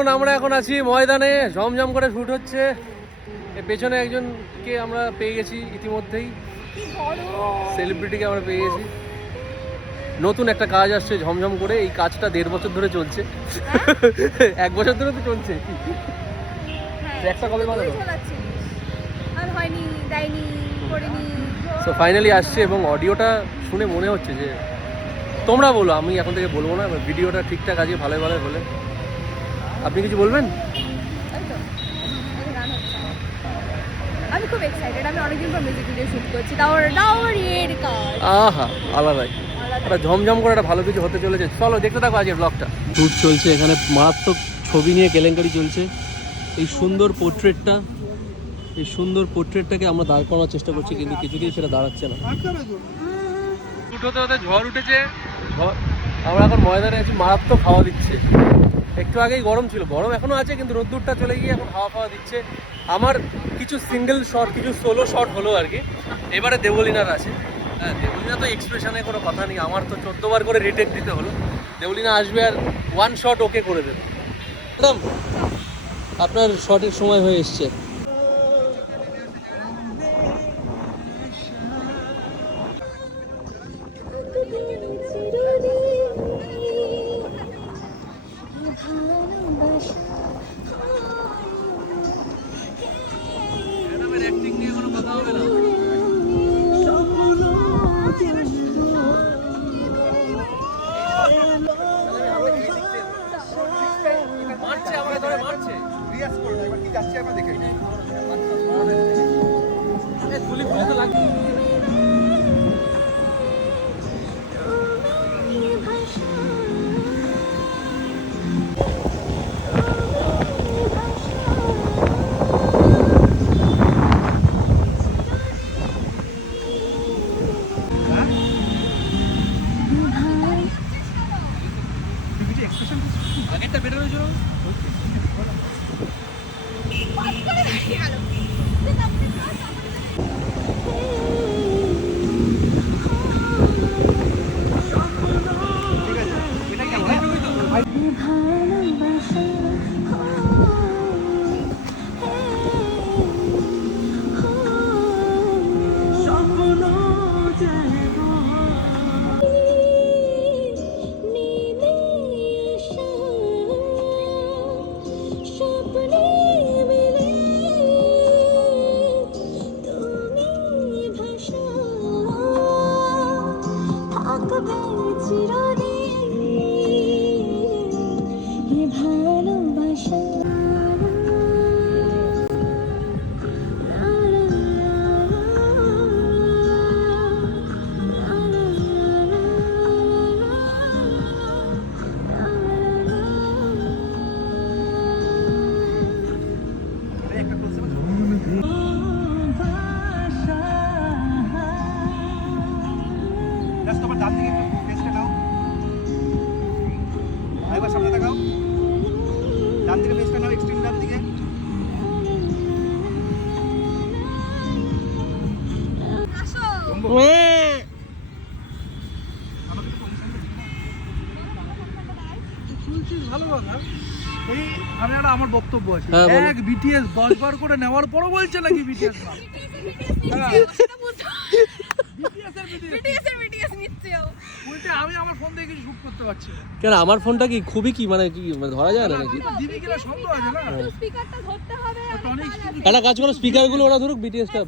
চলুন আমরা এখন আছি ময়দানে, ঝমঝম করে শুট হচ্ছে। পেছনে একজনকে আমরা পেয়ে গেছি ইতিমধ্যেই, সেলিব্রিটিকে আমরা পেয়ে গেছি। নতুন একটা কাজ আসছে ঝমঝম করে, এই কাজটা 1.5 বছর ধরে চলছে। 1 বছর ধরে তো চলছে। একটা কবে বানালো? সো ফাইনালি আসছে এবং অডিওটা শুনে মনে হচ্ছে যে, তোমরা বলো, আমি এখন থেকে বলবো না, ভিডিওটা ঠিকঠাক আছে, ভালো ভালো হলে। আপনি কিছু বলবেন? আমি খুব এক্সাইটেড, আমি অনেকদিন পর মিউজিক ভিডিও শুট করছি, তাও এর কাজ। আহা, আলাদাই একটা ঝমঝম করে একটা ভালো কিছু হতে চলেছে। চলো দেখতে থাকো আজকের ব্লগটা। শুট চলছে এখানে, মারাত্মক ছবি নিয়ে কেলেঙ্কারি চলছে। এই সুন্দর পোর্ট্রেটটাকে আমরা দাঁড় করানোর চেষ্টা করছি, কিন্তু কিছুতেই সেটা দাঁড়াচ্ছে না। শুট হতে হতে ঝড় উঠেছে, আমরা এখন ময়দানে আছি, মারাত্মক হাওয়া দিচ্ছে। একটু আগেই গরম ছিল, গরম এখনো আছে, কিন্তু রোদ্দুরটা চলে গিয়ে এখন হাওয়া দিচ্ছে। আমার কিছু সিঙ্গেল শট, কিছু সোলো শট হলো আর কি। এবারে দেবলিনার আছে। হ্যাঁ, দেবলিনা তো এক্সপ্রেশনে কোনো কথা নেই, আমার তো 14 বার করে রিটেক দিতে হলো। দেবলিনা আসবে আর 1 শট ওকে করে দেবে। ম্যাডাম, আপনার শটের সময় হয়ে এসছে। অ্যাক্টিং নিয়ে কোনো কথা হবে না। মারছে, আমাকে ধরে মারছে। রিয়াজ করো, এবার কি যাচ্ছে আমরা দেখে নিই। গুলি তো লাগছে। আগেরটা বেটার হয়েছিল। ডান দিকে একটু ফেসটা নাও, আরেকবার সামনে তাকাও, ডান দিকে ফেসটা নাও, এক্সট্রিম ডান দিকে। ভালো কথা। আমি একটা আমার বক্তব্য আছে, এক বিটিএস 10 বার করে নেওয়ার পরও বলছে নাকি বিটিএস না। আমি আমার ফোন দিয়ে কিছু শুট করতে পারছি না কেন? আমার ফোনটা কি খুবই কি মানে কি ধরা যায় না নাকি? একটা কাজ করো, স্পিকারগুলো ওরা ধরুক, বিটিএসটা